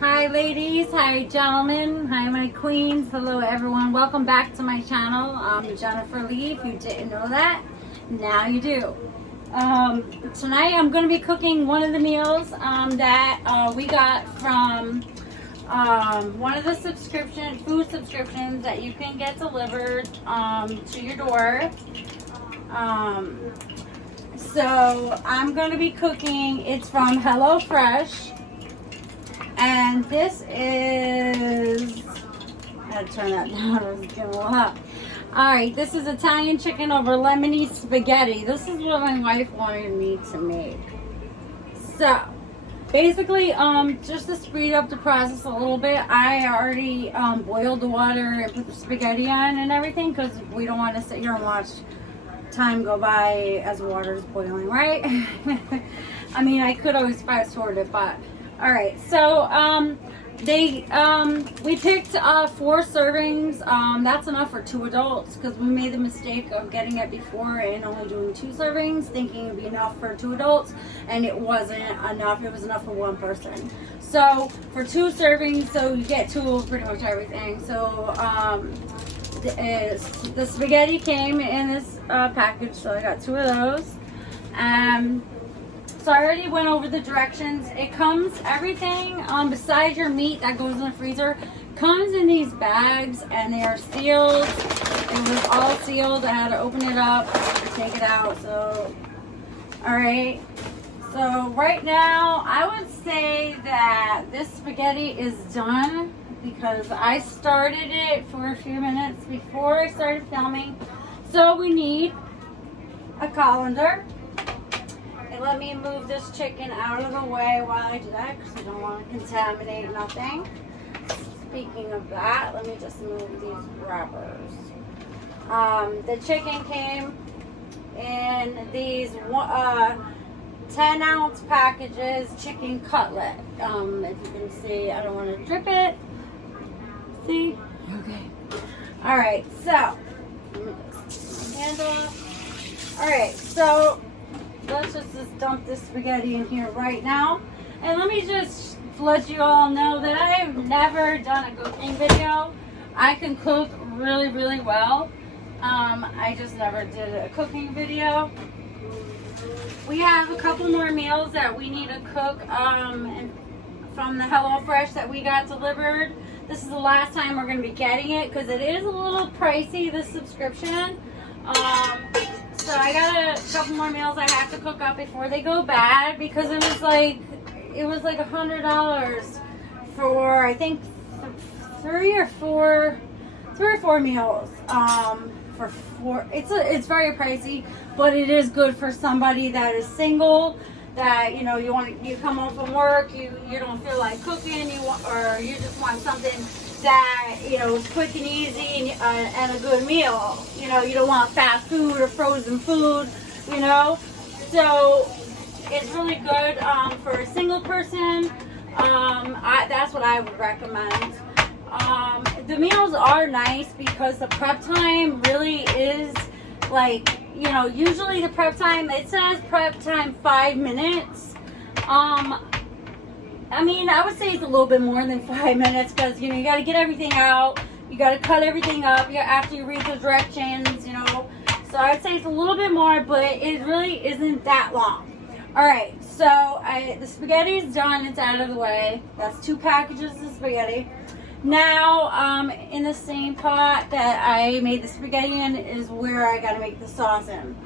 Hi ladies, hi gentlemen, hi my queens, hello everyone, welcome back to my channel. I'm Jennifer Lee. If you didn't know that, now you do. Tonight I'm going to be cooking one of the meals that we got from one of the food subscriptions that you can get delivered to your door. So I'm going to be cooking, it's from HelloFresh. And this is, I had to turn that down, I was getting a little hot. Alright, this is Italian chicken over lemony spaghetti. This is what my wife wanted me to make. So, basically, just to speed up the process a little bit, I already boiled the water and put the spaghetti on and everything, because we don't want to sit here and watch time go by as water is boiling, right? I mean, I could always fast forward it, but alright, so we picked 4 servings. That's enough for 2 adults because we made the mistake of getting it before and only doing 2 servings, thinking it would be enough for 2 adults, and it wasn't enough. It was enough for 1 person. So for 2 servings, so you get 2 of pretty much everything. So the spaghetti came in this package, so I got 2 of those. So I already went over the directions. It comes, everything besides your meat that goes in the freezer comes in these bags, and they are sealed. It was all sealed. I had to open it up, take it out. So, alright. So right now, I would say that this spaghetti is done because I started it for a few minutes before I started filming. So we need a colander. Let me move this chicken out of the way while I do that because I don't want to contaminate nothing. Speaking of that, let me just move these wrappers. The chicken came in these 10-ounce packages, chicken cutlet. If you can see, I don't want to drip it. See? Okay. Alright, so let me just handle off. Alright, so let's just dump this spaghetti in here right now. And let me just let you all know that I've never done a cooking video. I can cook really, really well. I just never did a cooking video. We have a couple more meals that we need to cook from the HelloFresh that we got delivered. This is the last time we're going to be getting it because it is a little pricey, this subscription. So I got a couple more meals I have to cook up before they go bad because it was like $100 for I think 3 or 4 meals. For 4, it's very pricey, but it is good for somebody that is single, that you come home from work, you don't feel like cooking, or you just want something that is quick and easy and a good meal. You don't want fast food or frozen food. So it's really good for a single person. That's what I would recommend. The meals are nice because the prep time really is usually the prep time, it says prep time 5 minutes. I mean, I would say it's a little bit more than 5 minutes because, you got to get everything out. You got to cut everything up after you read the directions, So I would say it's a little bit more, but it really isn't that long. Alright, so the spaghetti is done. It's out of the way. That's 2 packages of spaghetti. Now, in the same pot that I made the spaghetti in is where I got to make the sauce in.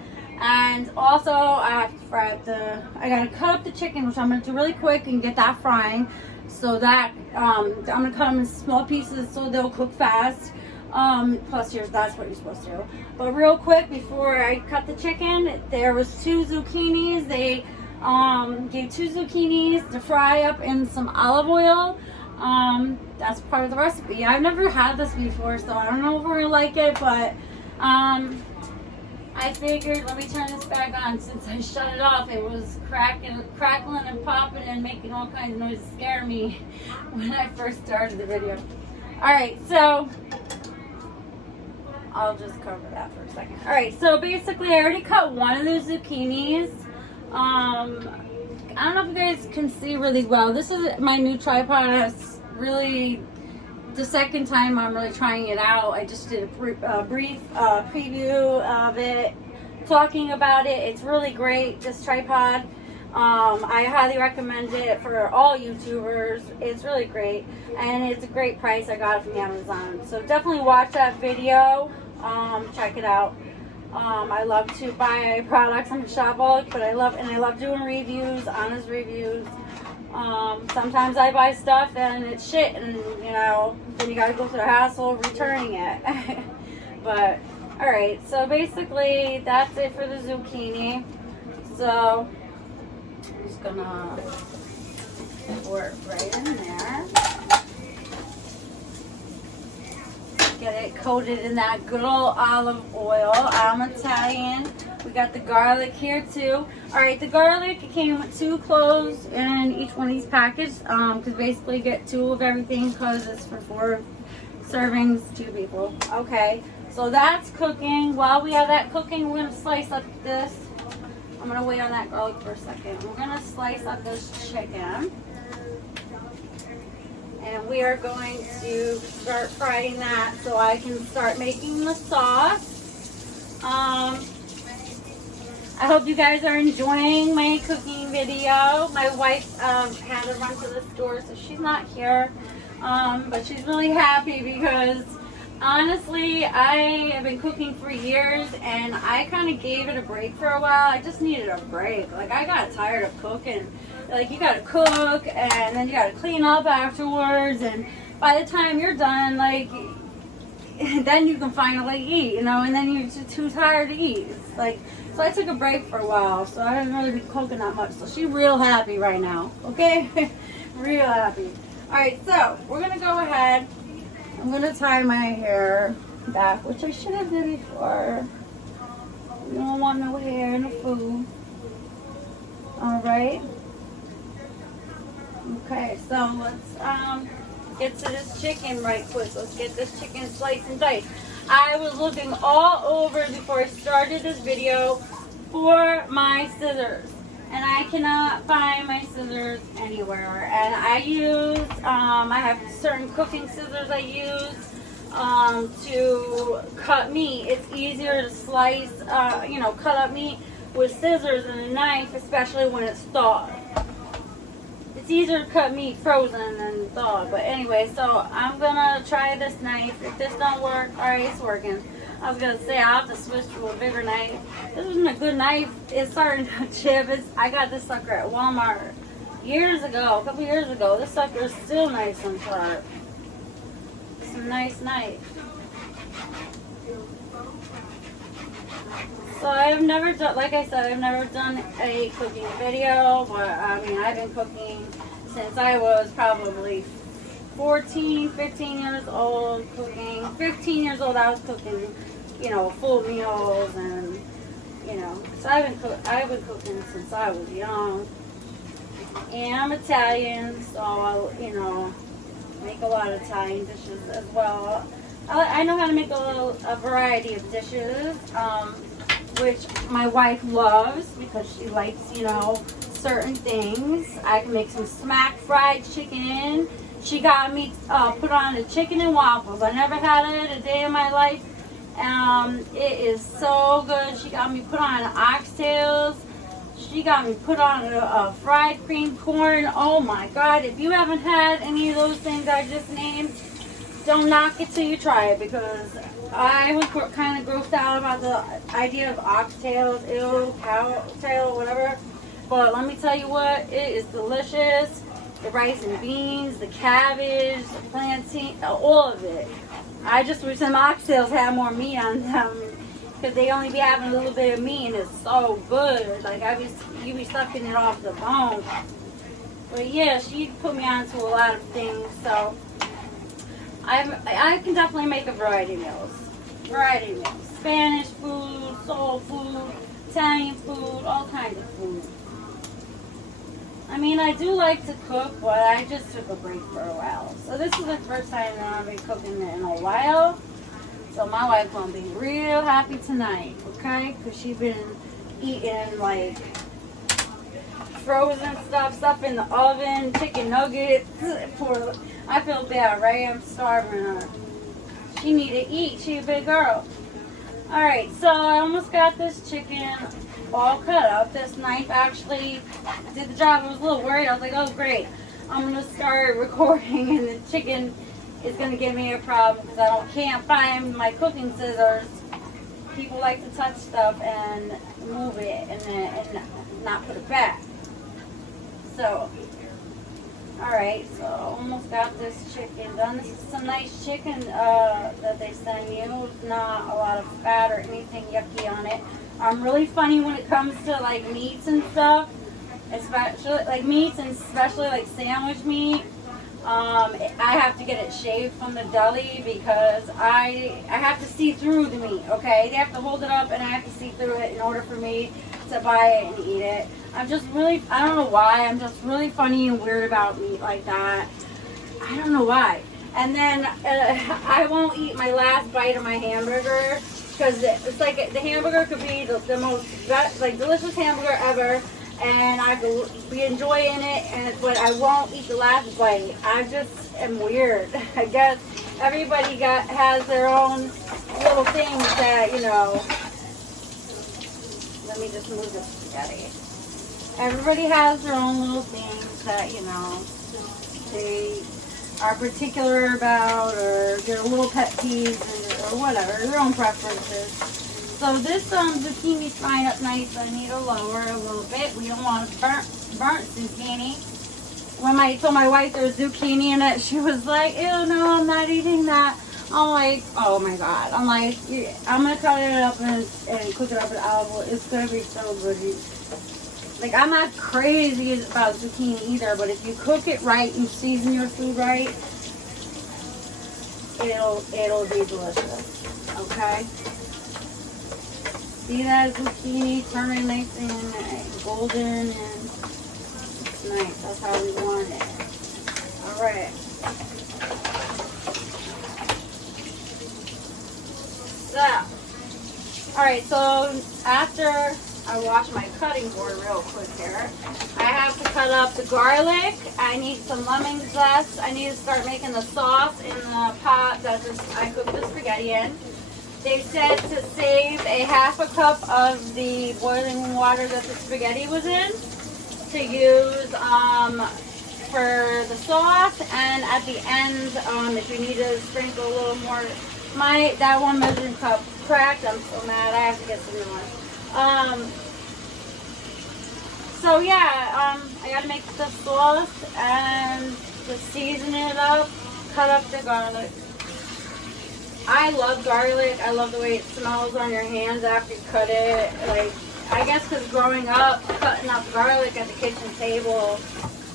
And also, I have to I gotta cut up the chicken, which I'm gonna do really quick and get that frying. So that I'm gonna cut them in small pieces so they'll cook fast. Plus, that's what you're supposed to do. But real quick, before I cut the chicken, there was 2 zucchinis. They gave 2 zucchinis to fry up in some olive oil. That's part of the recipe. I've never had this before, so I don't know if we're gonna like it, but I figured, let me turn this back on. Since I shut it off, it was crackling and popping and making all kinds of noises. Scared me when I first started the video. Alright, so I'll just cover that for a second. Alright, so basically I already cut one of those zucchinis. I don't know if you guys can see really well. This is my new tripod. It's really the second time I'm really trying it out. I just did a brief preview of it, talking about it. It's really great, this tripod. I highly recommend it for all YouTubers. It's really great, and it's a great price. I got it from Amazon, so definitely watch that video. Check it out. I love to buy products. I'm a shopaholic, but I love doing reviews, honest reviews. Sometimes I buy stuff and it's shit, and you know, then you gotta go through the hassle of returning it. But alright, so basically that's it for the zucchini. So I'm just gonna pour it right in there. Get it coated in that good old olive oil. I'm Italian. We got the garlic here too. Alright, the garlic came with 2 cloves in each one of these packets. Because basically get 2 of everything because it's for 4 servings, 2 people. Okay, so that's cooking. While we have that cooking, we're going to slice up this. I'm going to wait on that garlic for a second. We're going to slice up this chicken. And we are going to start frying that so I can start making the sauce. I hope you guys are enjoying my cooking video. My wife had to run to the store, so she's not here. But she's really happy because honestly, I have been cooking for years and I kind of gave it a break for a while. I just needed a break. Like, I got tired of cooking. Like, you gotta cook and then you gotta clean up afterwards, and by the time you're done, like, then you can finally eat, you know, and then you're too tired to eat. It's like, so I took a break for a while, so I didn't really be cooking that much. So she's real happy right now, okay? Real happy. Alright, so we're gonna go ahead. I'm gonna tie my hair back, which I should have did before. We don't want no hair in the food. Alright. Okay, so let's get to this chicken right quick. Let's get this chicken sliced and diced. I was looking all over before I started this video for my scissors, and I cannot find my scissors anywhere. And I use, I have certain cooking scissors I use to cut meat. It's easier to slice, you know, cut up meat with scissors than a knife, especially when it's thawed. It's easier to cut meat frozen than thawed. But anyway, so I'm gonna try this knife. If this don't work, alright, it's working. I was gonna say I'll have to switch to a bigger knife. This isn't a good knife. It's starting to chip. I got this sucker at Walmart years ago, a couple years ago. This sucker is still nice and sharp. It's a nice knife. So I've never done, like I said, I've never done a cooking video, but I mean, I've been cooking since I was probably 14, 15 years old, cooking. 15 years old, I was cooking, you know, full meals, and, you know, so I've been cooking since I was young. And I'm Italian, so I'll, you know, make a lot of Italian dishes as well. I know how to make a variety of dishes, which my wife loves because she likes, you know, certain things. I can make some smack fried chicken. She got me put on a chicken and waffles. I never had it a day in my life. It is so good. She got me put on oxtails. She got me put on a fried cream corn. Oh my God, if you haven't had any of those things I just named, don't knock it till you try it, because I was kind of grossed out about the idea of oxtails, cow tail, whatever. But let me tell you what, it is delicious. The rice and beans, the cabbage, the plantain, all of it. I just wish some oxtails had more meat on them, because they only be having a little bit of meat, and it's so good. Like, you be sucking it off the bone. But yeah, she put me on to a lot of things, so I can definitely make a variety of meals. Spanish food, soul food, Italian food, all kinds of food. I mean, I do like to cook, but I just took a break for a while. So this is the first time that I've been cooking in a while. So my wife's gonna be real happy tonight, okay? Because she's been eating like frozen stuff in the oven, chicken nuggets. Poor, I feel bad, right? I'm starving her. She need to eat. She a big girl. All right, so I almost got this chicken all cut up. This knife actually did the job. I was a little worried. I was like, oh great, I'm gonna start recording and the chicken is gonna give me a problem because I can't find my cooking scissors. People like to touch stuff and move it and not put it back. So, alright, so almost got this chicken done. This is some nice chicken that they send you. Not a lot of fat or anything yucky on it. I'm really funny when it comes to like meats and stuff. Especially like meats and especially like sandwich meat. I have to get it shaved from the deli because I have to see through the meat, okay? They have to hold it up and I have to see through it in order for me to buy it and eat it. I'm just really, I don't know why, I'm just really funny and weird about meat like that. I don't know why. And then I won't eat my last bite of my hamburger because it's like the hamburger could be the most like delicious hamburger ever. And I could be enjoying it, but I won't eat the last bite. I just am weird. I guess everybody has their own little things that, you know. Let me just move this spaghetti. Everybody has their own little things that, you know, they are particular about, or their little pet peeves, or whatever, their own preferences. So this zucchini's frying up nice. I need to lower a little bit. We don't want burnt zucchini. When I told my wife there was zucchini in it, she was like, ew, no, I'm not eating that. I'm like, oh my God. I'm like, I'm going to cut it up and cook it up in olive oil. It's going to be so good. Like, I'm not crazy about zucchini either, but if you cook it right and season your food right, it'll be delicious. Okay? See that zucchini turning nice and golden, and it's nice. That's how we want it. Alright. So after I wash my cutting board real quick here, I have to cut up the garlic. I need some lemon zest. I need to start making the sauce in the pot that I cook the spaghetti in. They said to save a half a cup of the boiling water that the spaghetti was in to use for the sauce, and at the end, if you need to sprinkle a little more. That one measuring cup cracked. I'm so mad. I have to get some new ones. So yeah, I gotta make the sauce and just season it up. Cut up the garlic. I love garlic. I love the way it smells on your hands after you cut it. Like, I guess because growing up, cutting up garlic at the kitchen table,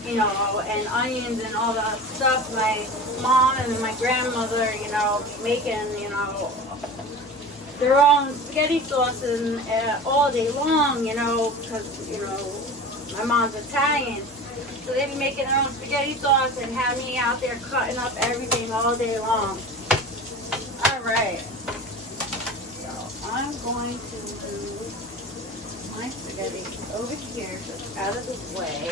you know, and onions and all that stuff, my mom and my grandmother, you know, making, you know, their own spaghetti sauces all day long, you know, because, you know, my mom's Italian. So they'd be making their own spaghetti sauce and have me out there cutting up everything all day long. Alright, so I'm going to move my spaghetti over here, just out of the way.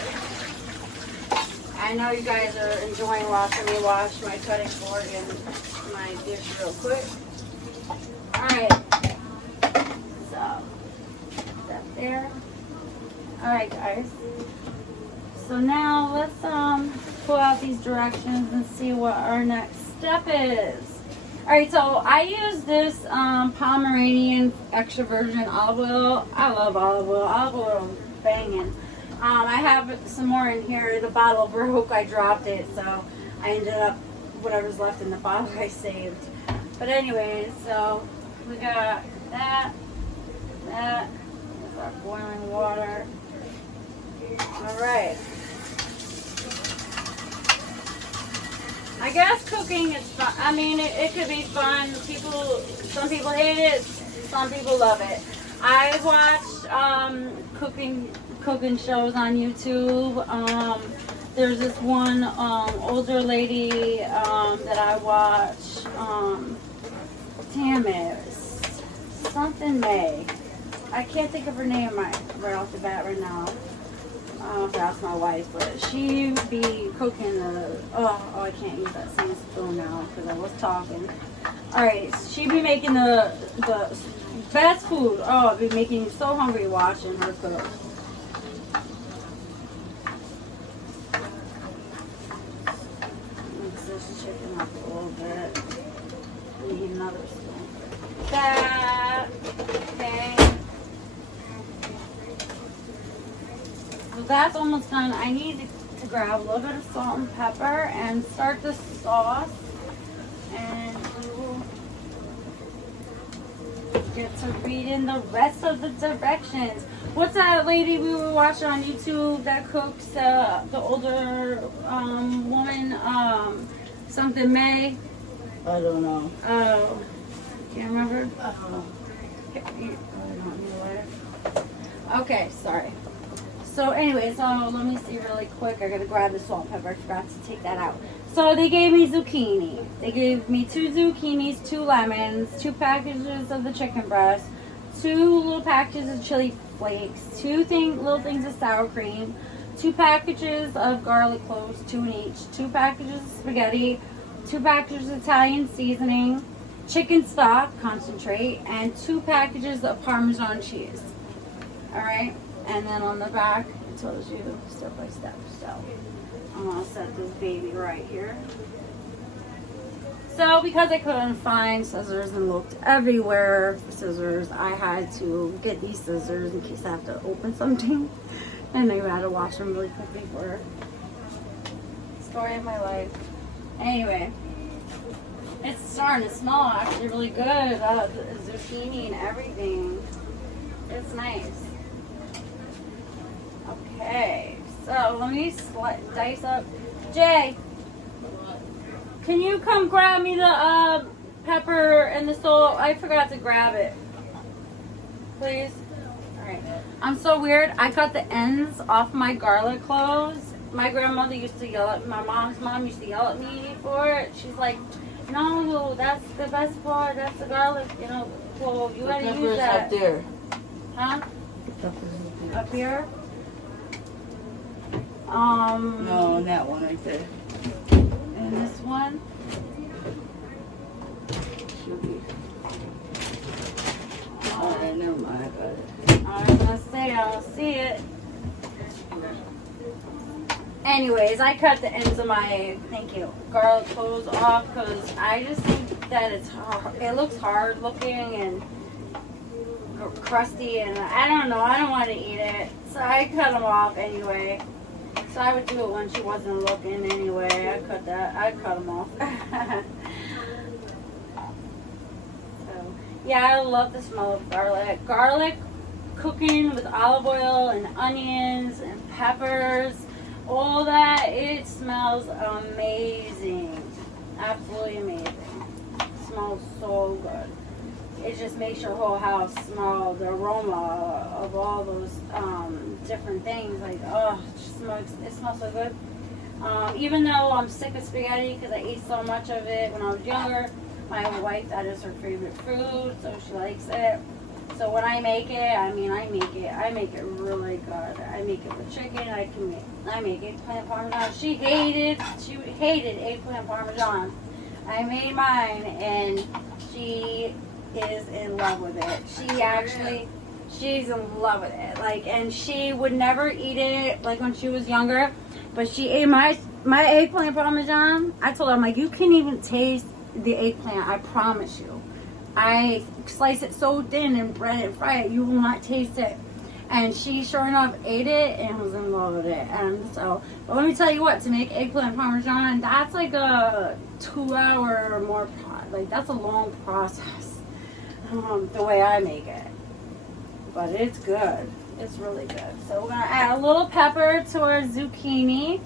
I know you guys are enjoying watching me wash my cutting board and my dish real quick. Alright, so that there. Alright guys, so now let's pull out these directions and see what our next step is. Alright, so I use this Pomeranian extra virgin olive oil. I love olive oil. Olive oil is banging. I have some more in here. The bottle broke. I dropped it, so I ended up, whatever's left in the bottle I saved. But anyways, so we got that. Is our boiling water. Alright. I guess cooking is fun. I mean, it could be fun. Some people hate it, some people love it. I watched cooking shows on YouTube. There's this one older lady that I watch. Damn it, something May. I can't think of her name right off the bat right now. don't that's my wife, but she be cooking the, oh, I can't use that same spoon now because I was talking. Alright, she be making the best food. Oh, I've been making me so hungry watching her cook. Mix this chicken up a little bit. I need another spoon for that. Okay. So that's almost done. I need to grab a little bit of salt and pepper and start the sauce. And we will get to read in the rest of the directions. What's that lady we were watching on YouTube that cooks, the older woman, something May? I don't know. Oh, can't remember? I don't know. Okay, sorry. So anyway, so let me see really quick. I gotta grab the salt and pepper. I forgot to take that out. So they gave me zucchini. They gave me 2 zucchinis, 2 lemons, 2 packages of the chicken breast, 2 little packages of chili flakes, 2 little things of sour cream, 2 packages of garlic cloves, 2 in each, 2 packages of spaghetti, 2 packages of Italian seasoning, chicken stock concentrate, and 2 packages of Parmesan cheese. Alright? And then on the back, it tells you step by step. So I'm going to set this baby right here. So because I couldn't find scissors and looked everywhere for scissors, I had to get these scissors in case I have to open something. And I had to wash them really quickly for story of my life. Anyway, it's starting to smell actually really good. The zucchini and everything. It's nice. Okay, so let me dice up. Jay, can you come grab me the pepper and the salt? I forgot to grab it. Please. Alright. I'm so weird. I cut the ends off my garlic cloves. My grandmother used to yell at my mom's mom used to yell at me for it. She's like, no, that's the best part. That's the garlic, clove. You gotta use that. Up there. Huh? Up here? No, that one right there. And this one. Should be. Alright, never mind. I got it. I was gonna say I don't see it. Anyways, I cut the ends of my garlic cloves off because I just think that it looks hard looking and crusty, and I don't know. I don't want to eat it, so I cut them off anyway. So I would do it when she wasn't looking anyway. I cut them off. So yeah, I love the smell of garlic. Garlic cooking with olive oil and onions and peppers, all that. It smells amazing. Absolutely amazing. It smells so good. It just makes your whole house smell the aroma of all those different things. Like, oh, it smells so good. Even though I'm sick of spaghetti because I ate so much of it when I was younger, my wife, that is her favorite food, so she likes it. So when I make it, I make it really good. I make it with chicken. I make eggplant parmesan. She hated eggplant parmesan. I made mine, and she is in love with it. She's in love with it. Like, and she would never eat it like when she was younger, but she ate my eggplant parmesan. I told her, I'm like, you can't even taste the eggplant. I promise you. I slice it so thin and bread it and fry it, you will not taste it. And she sure enough ate it and was in love with it. And so, but let me tell you what, to make eggplant parmesan, that's like a 2-hour or more, like that's a long process. The way I make it, but it's good. It's really good. So we're gonna add a little pepper to our zucchini,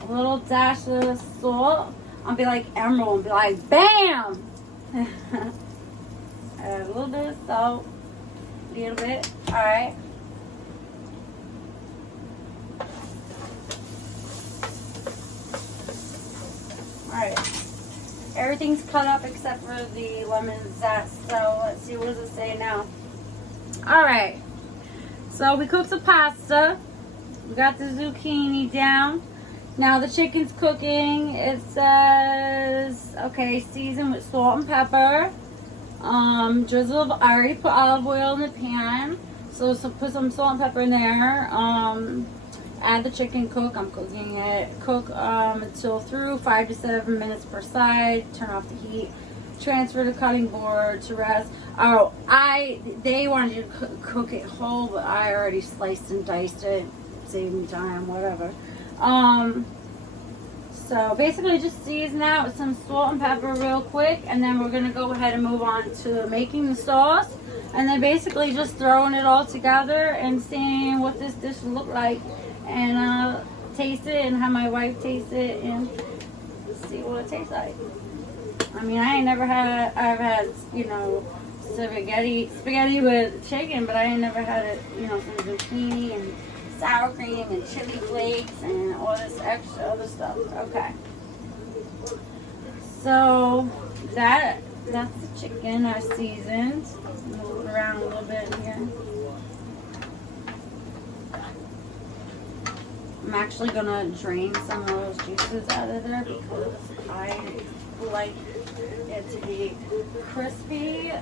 a little dash of salt. I'll be like Emerald and be like, bam. Add a little bit of salt, a little bit. All right. All right. Everything's cut up except for the lemon zest. So let's see, what does it say now? Alright. So we cooked the pasta. We got the zucchini down. Now the chicken's cooking. It says, okay, season with salt and pepper. Drizzle of, I already put olive oil in the pan. So put some salt and pepper in there. Add the chicken, cook. I'm cooking it. Cook until through 5 to 7 minutes per side. Turn off the heat. Transfer the cutting board to rest. Oh, they wanted you to cook it whole, but I already sliced and diced it. Save me time, whatever. So basically just season out with some salt and pepper real quick, and then we're gonna go ahead and move on to making the sauce, and then basically just throwing it all together and seeing what this dish will look like, and taste it and have my wife taste it and see what it tastes like. I mean, I've had, you know, spaghetti with chicken, but I ain't never had it, you know, some zucchini and sour cream and chili flakes and all this extra other stuff. Okay. So that's the chicken I seasoned. Move it around a little bit in here. I'm actually gonna drain some of those juices out of there because I like it to be crispy.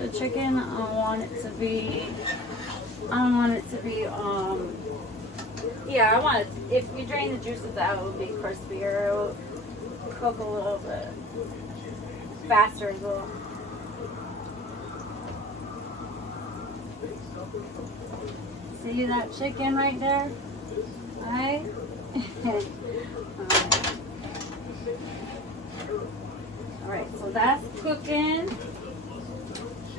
The chicken, I want it to be, yeah, I want it, if you drain the juices out, it will be crispier. It will cook a little bit faster as well. See that chicken right there? Alright? Alright, so that's cooking.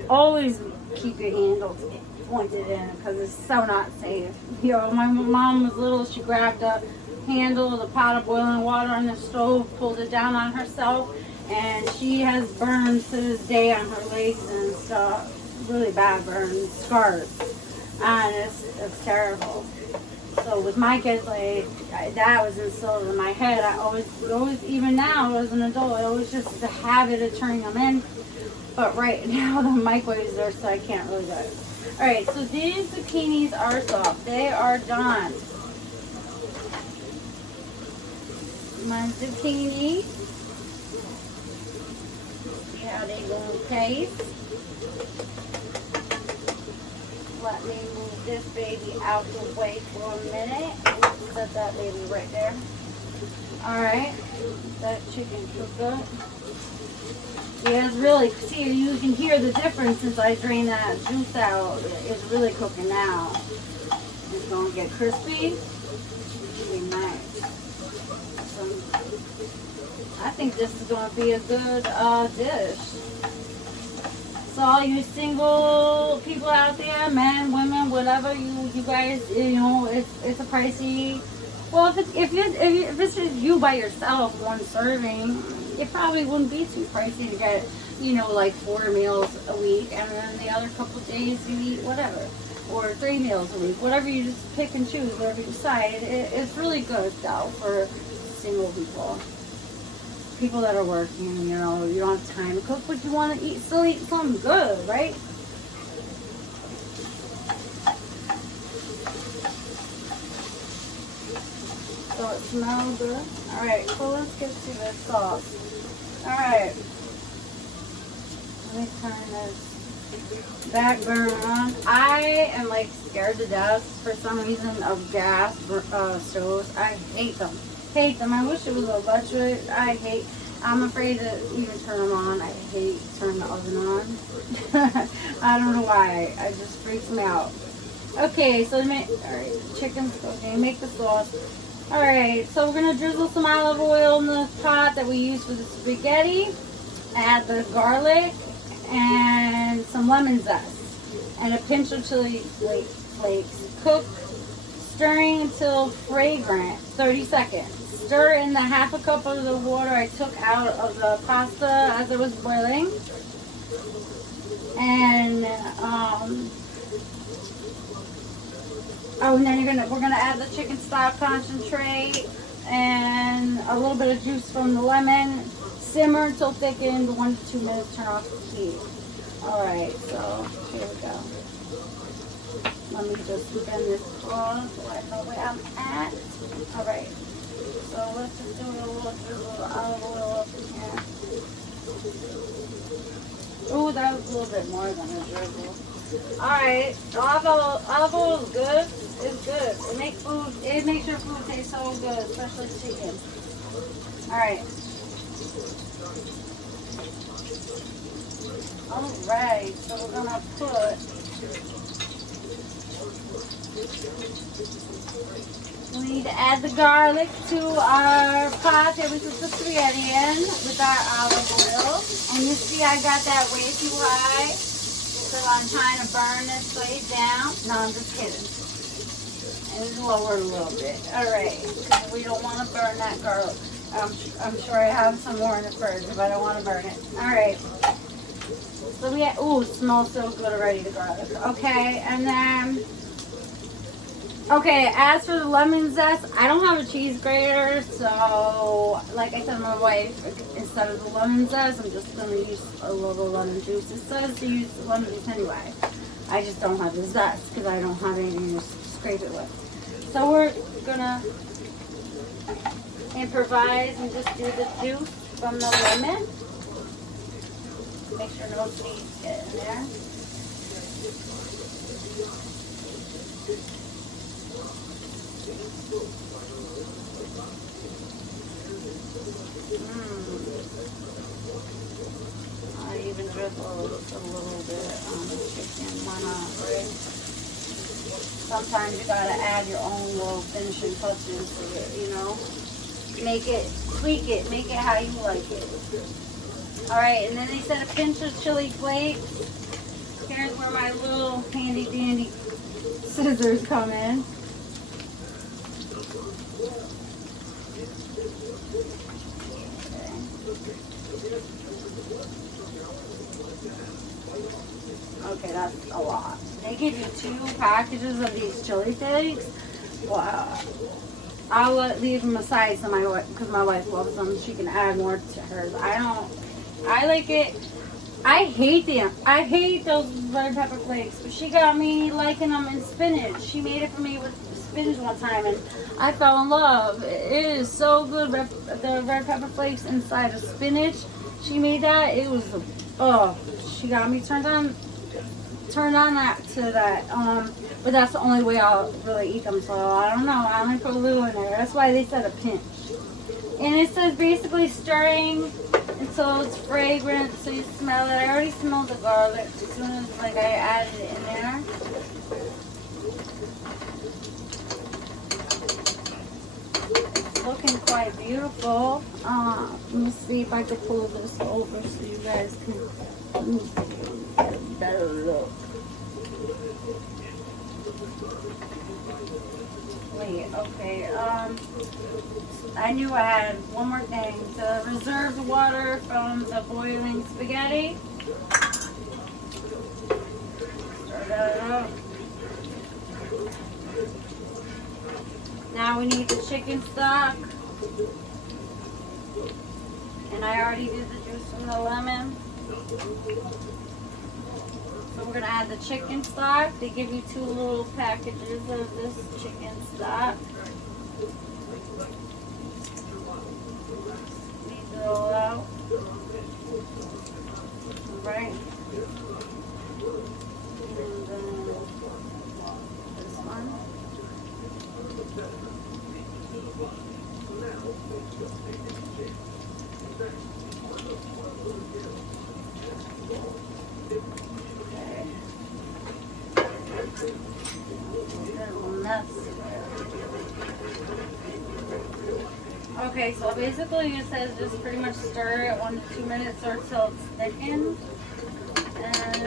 Always keep your handles pointed in because it's so not safe. You know, my mom was little, she grabbed a handle of the pot of boiling water on the stove, pulled it down on herself, and she has burns to this day on her legs and stuff. Really bad burns, scars. And it's terrible. So with my kids, like, that was instilled in my head. I always, even now as an adult, I always just the habit of turning them in. But right now the microwave's there, so I can't really do it. Alright, so these zucchinis are soft. They are done. My zucchini. See how they go taste. Let me move this baby out the way for a minute. Set that baby right there. Alright, that chicken cooked up. Yeah, it's really, see, you can hear the difference since I drained that juice out. It's really cooking now. It's going to get crispy. It's really nice. So, I think this is going to be a good dish. So all you single people out there, men, women, whatever, you guys, you know, it's a pricey. Well, if it's just you by yourself, one serving, it probably wouldn't be too pricey to get, you know, like 4 meals a week, and then the other couple days you eat whatever, or 3 meals a week, whatever you just pick and choose, whatever you decide. It's really good though for single people. People that are working, you know, you don't have time to cook, but you want to eat, still eat something good, right? So it smells good. Alright, so let's get to the sauce. Alright. Let me turn this back burner on. I am like scared to death for some reason of gas stoves. I hate them. Hate them. I wish it was electric. I'm afraid to even turn them on. I hate turning the oven on. I don't know why. It just freaks me out. Okay, so alright, chicken's cooking. Make the sauce. Alright, so we're gonna drizzle some olive oil in the pot that we use for the spaghetti. Add the garlic and some lemon zest and a pinch of chili flakes. Cook, stirring until fragrant, 30 seconds. Stir in the half a cup of the water I took out of the pasta as it was boiling. And and then we're gonna add the chicken stock concentrate and a little bit of juice from the lemon. Simmer until thickened, 1 to 2 minutes, turn off the heat. Alright, so here we go. Let me just bend this cloth so I know where I'm at. Alright. So let's just do a little olive oil up in here. Oh, that was a little bit more than a drizzle. Alright, olive oil is good. It's good. It makes your food taste so good, especially chicken. Alright. Alright, so we're gonna put we need to add the garlic to our pot that we put the spaghetti in with our olive oil. And you see I got that way too high. So I'm trying to burn this place down. No, I'm just kidding. And lower it a little bit. Alright. We don't want to burn that garlic. I'm sure I have some more in the fridge if I don't want to burn it. Alright. So we have, ooh, it smells so good already, the garlic. Okay, and then, okay, as for the lemon zest, I don't have a cheese grater, so like I said to my wife, instead of the lemon zest, I'm just going to use a little lemon juice. It says to use lemon juice anyway. I just don't have the zest because I don't have anything to scrape it with. So we're going to improvise and just do the juice from the lemon. Make sure no seeds get in there. I even drizzle a little bit on the chicken. Why not, right? Sometimes you gotta add your own little finishing touches to it, you know? Make it, tweak it, make it how you like it. Alright, and then they said a pinch of chili flakes. Here's where my little handy dandy scissors come in. Okay, that's a lot. They give you 2 packages of these chili flakes. Wow. I'll leave them aside so because my wife loves them. She can add more to hers. I like it. I hate them. I hate those red pepper flakes. But she got me liking them in spinach. She made it for me with spinach one time, and I fell in love. It is so good. The red pepper flakes inside of spinach. She made that. It was, oh, she got me turned on that. But that's the only way I'll really eat them. So I don't know. I only put a little in there. That's why they said a pinch. And it says basically stirring until it's fragrant, so you smell it. I already smelled the garlic as soon as I added it in there. It's looking quite beautiful. Let me see if I can pull this over so you guys can get a better look. Wait, okay, I knew I had one more thing. To reserve the water from the boiling spaghetti. Stir that up. Now we need the chicken stock. And I already did the juice from the lemon. So we're going to add the chicken stock. They give you 2 little packages of this chicken stock. Squeeze it all out. Alright. And then this one. Okay, so basically it says just pretty much stir it 1 to 2 minutes or till it's thickened. And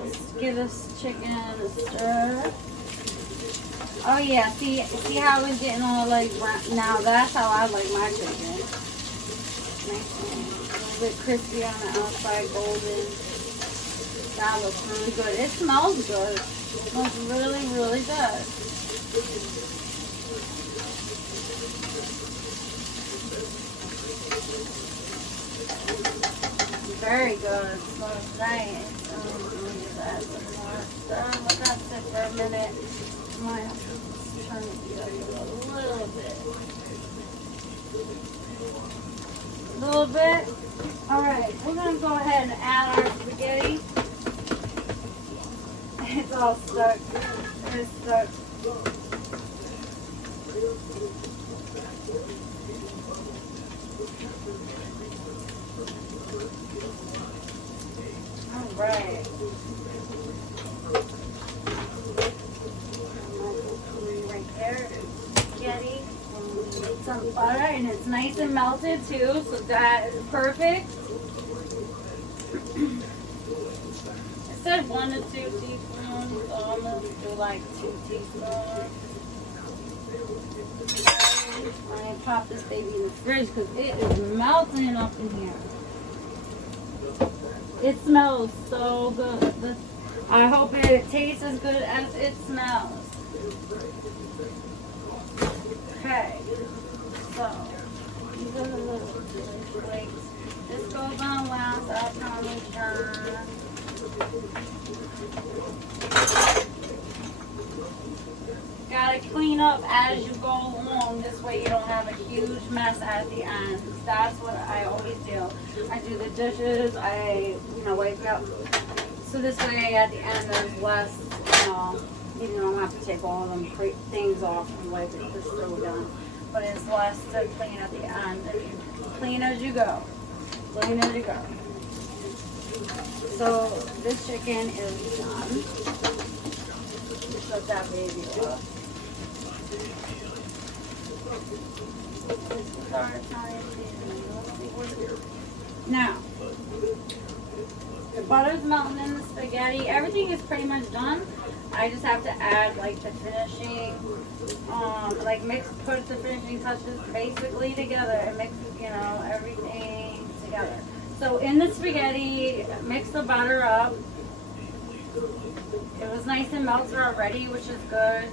let's give this chicken a stir. Oh yeah, see how it's getting all like brown? Now that's how I like my chicken. Nice and a little bit crispy on the outside, golden. That looks really good. It smells good. It smells really, really good. Very good. It smells nice. Let me just add some more. let that sit for a minute. Might have to turn it a little bit. A little bit. Alright, we're going to go ahead and add our spaghetti. It's all stuck. It's stuck. Alright. Right there. Spaghetti. Some butter, and it's nice and melted too, so that is perfect. I said 1 to 2 teaspoons, so I'm going to do like 2 teaspoons. I'm going to pop this baby in the fridge because it is melting up in here. It smells so good. I hope it tastes as good as it smells. Okay, so these are the little flakes. This goes on last, I promise, John. Gotta clean up as you go along. This way you don't have a huge mess at the end. That's what I always do. I do the dishes, wipe up. So this way at the end there's less, you don't have to take all of them things off and wipe it the stove down. But it's less to clean at the end. Clean as you go. Clean as you go. So this chicken is done. Shut that baby off. This is our Italian seasoning. Let's see what it is. Now, the butter's melting in the spaghetti. Everything is pretty much done. I just have to add like the finishing, put the finishing touches basically together and mix, everything together. So in the spaghetti, mix the butter up. It was nice and melted already, which is good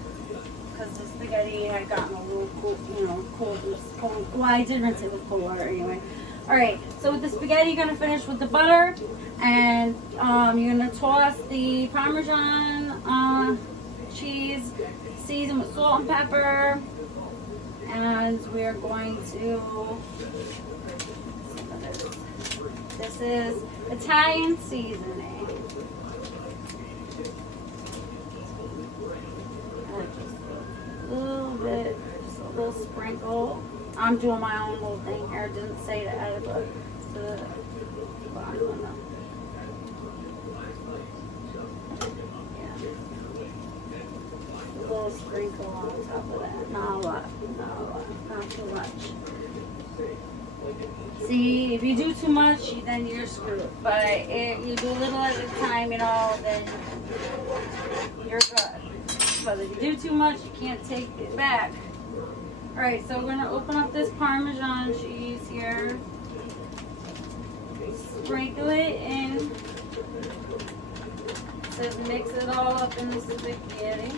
because the spaghetti had gotten a little cool, cold. Well, I did rinse it with cold water anyway. Alright, so with the spaghetti, you're going to finish with the butter, and you're going to toss the Parmesan cheese, season with salt and pepper, and we're going to, this is Italian seasoning. Just a little bit, just a little sprinkle. I'm doing my own little thing here. It didn't say to add it, but the bottom. A little sprinkle on top of that. Not a lot. Not too much. See, if you do too much, then you're screwed. But if you do a little at a time, then you're good. But if you do too much, you can't take it back. Alright, so we're going to open up this Parmesan cheese here. Sprinkle it in. Just mix it all up in the spaghetti.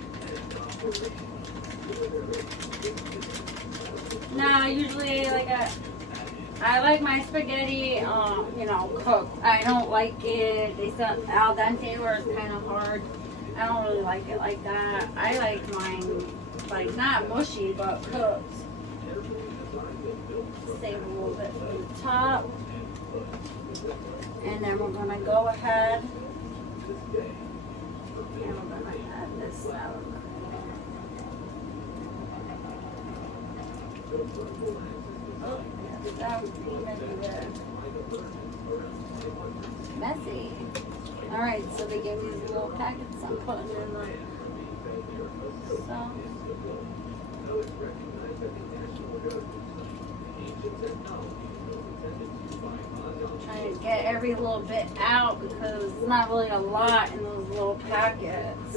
Now, usually, I like my spaghetti, cooked. I don't like it, they said al dente, where it's kind of hard. I don't really like it like that. I like mine, not mushy, but cooked. Save a little bit from the top. And then we're going to go ahead and we're going to add this salad. Oh, that would be messy. Alright, so they gave me these little packets I'm putting in the sauce. Trying to get every little bit out because it's not really a lot in those little packets.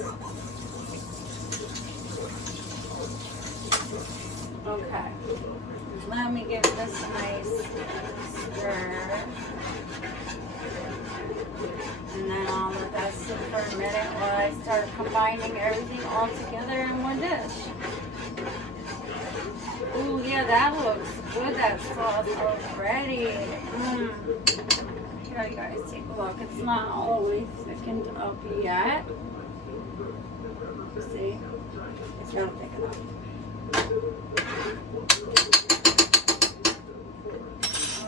Okay. Let me give this a nice stir. And then I'll let that sit for a minute while I start combining everything all together in one dish. Ooh, yeah, that looks good, that sauce already. Here, you guys take a look. It's not all the way thickened up yet. You see? It's not thick enough.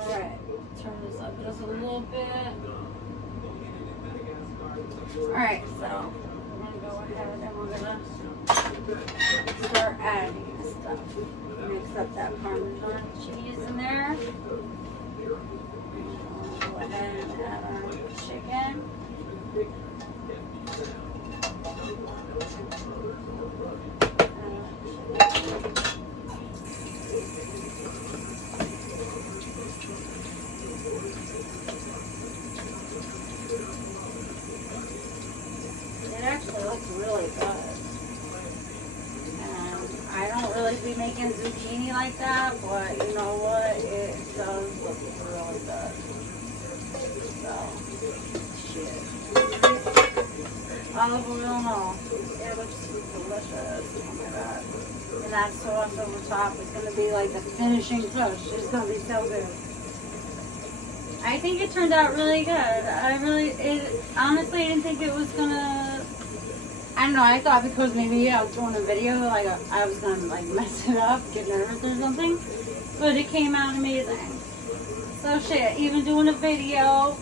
Alright, turn this up just a little bit. Alright, so we're going to go ahead and we're going to start adding this stuff. Mix up that Parmesan cheese in there. We'll go ahead and add our chicken. It actually looks really good. And I don't really be making zucchini like that, but you know what? It does look really good. So, shit. Olive oil, no. It looks delicious. Oh my god. And that sauce over top is going to be like the finishing touch. It's going to be so good. I think it turned out really good. Honestly, I didn't think it was going to, I don't know, I thought because maybe I was doing a video, like I was going to like mess it up, get nervous or something. But it came out amazing. So shit, even doing a video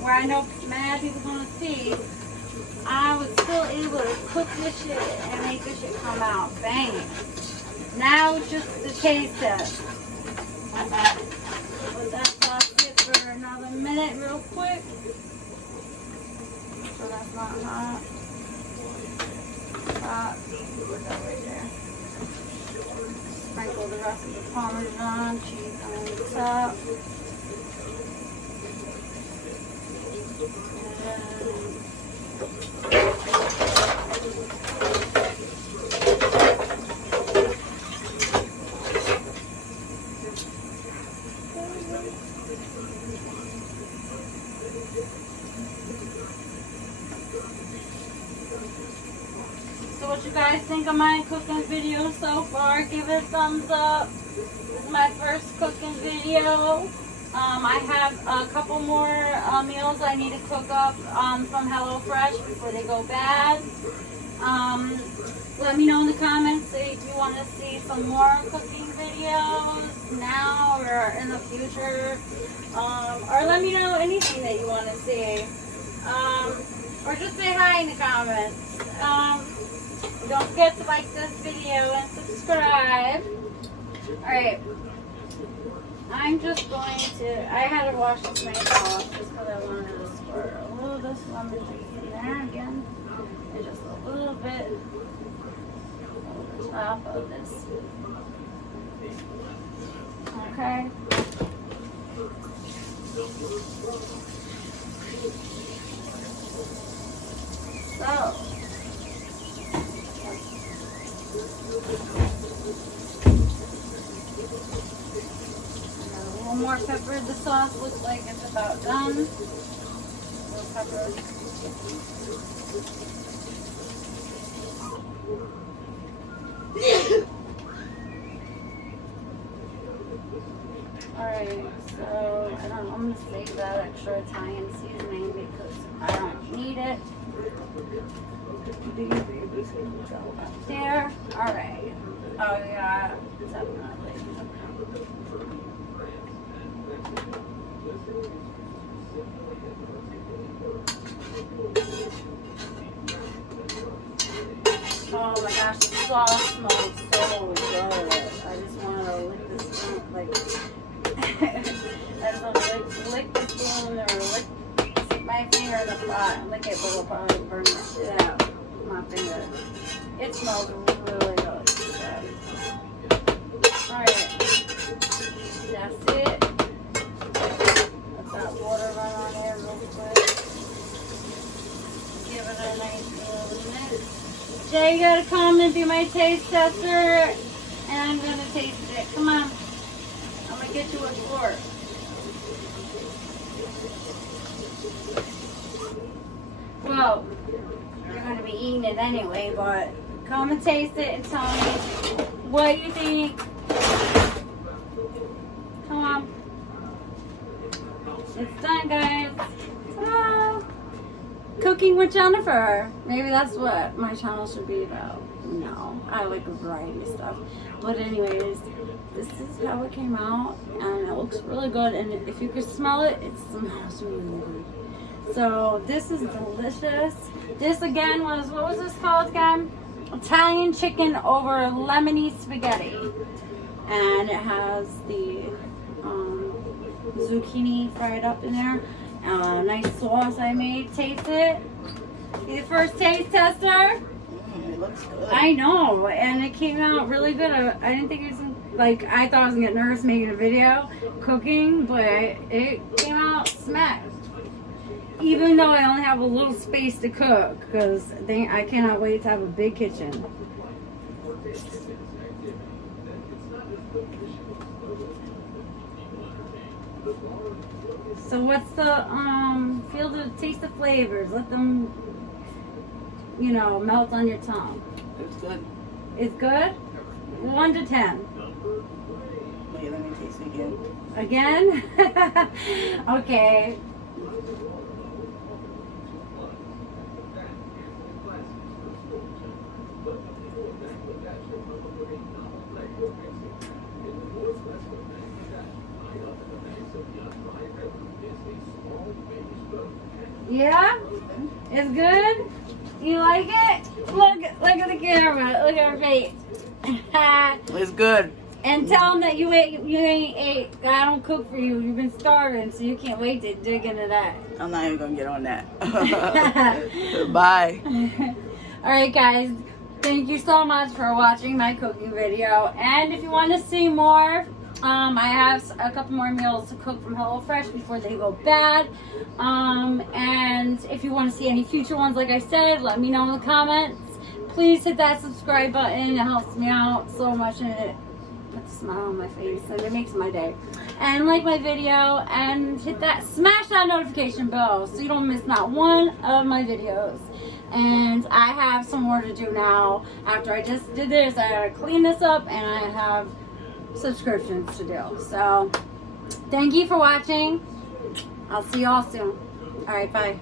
where I know mad people going to see, I was still able to cook this shit and make this shit come out banging. Now it's just the taste test. Let that sauce sit for another minute real quick. So that's not hot. Hot. Put that right there. Sprinkle the rest of the Parmesan cheese on the top. So what you guys think of my cooking video so far? Give it a thumbs up. This is my first cooking video. I have a couple more meals I need to cook up from HelloFresh before they go bad. Let me know in the comments if you want to see some more cooking videos now or in the future. Or let me know anything that you want to see. Or just say hi in the comments. Don't forget to like this video and subscribe. Alright. I'm just going to, I had to wash this knife off just because I wanted to squirt a little bit of lemon juice in there again. And just a little bit over top of this. Okay. So. A little more pepper. The sauce looks like it's about done. A little pepper. Alright, so I don't know, I'm gonna save that extra Italian seasoning because I don't need it. There. Alright. Oh yeah, definitely. Oh my gosh, the sauce smells so good. I just want to lick this spoon, like, I just want to lick the spoon or stick my finger in the pot and lick it, but it'll probably burn the shit out of my finger. It smells really good. Alright, that's it. Let that water run on there real quick. Give it a nice little mix. Jay, you gotta come and be my taste tester, and I'm gonna taste it. Come on. I'm gonna get you a fork. Well, you're gonna be eating it anyway, but come and taste it and tell me what you think. Come on. It's done, guys. Ta-da! Cooking with Jennifer. Maybe that's what my channel should be about. No, I like a variety of stuff. But anyways, this is how it came out, and it looks really good. And if you could smell it, it smells really good. So this is delicious. This again was, what was this called again? Italian chicken over lemony spaghetti. And it has the zucchini fried up in there. Nice sauce I made. Taste it. Be the first taste tester. It looks good. I know, and it came out really good. I didn't think it was like, I thought I was gonna get nervous making a video cooking, but it came out smack. Even though I only have a little space to cook, because I cannot wait to have a big kitchen. So what's the feel the taste the flavors? Let them, you know, melt on your tongue. It's good. It's good? 1 to 10. Wait, let me taste it again. Again? Okay. Yeah? It's good? You like it? Look at the camera. Look at her face. It's good. And tell them that you ain't ate. I don't cook for you. You've been starving, so you can't wait to dig into that. I'm not even gonna get on that. Bye. Alright guys, thank you so much for watching my cooking video. And if you want to see more, I have a couple more meals to cook from HelloFresh before they go bad. And if you want to see any future ones, like I said, let me know in the comments. Please hit that subscribe button. It helps me out so much, and it puts a smile on my face, and it makes my day. And like my video, and smash that notification bell so you don't miss not one of my videos. And I have some more to do now. After I just did this, I gotta clean this up, and I have subscriptions to do. So thank you for watching. I'll see y'all soon. All right, bye.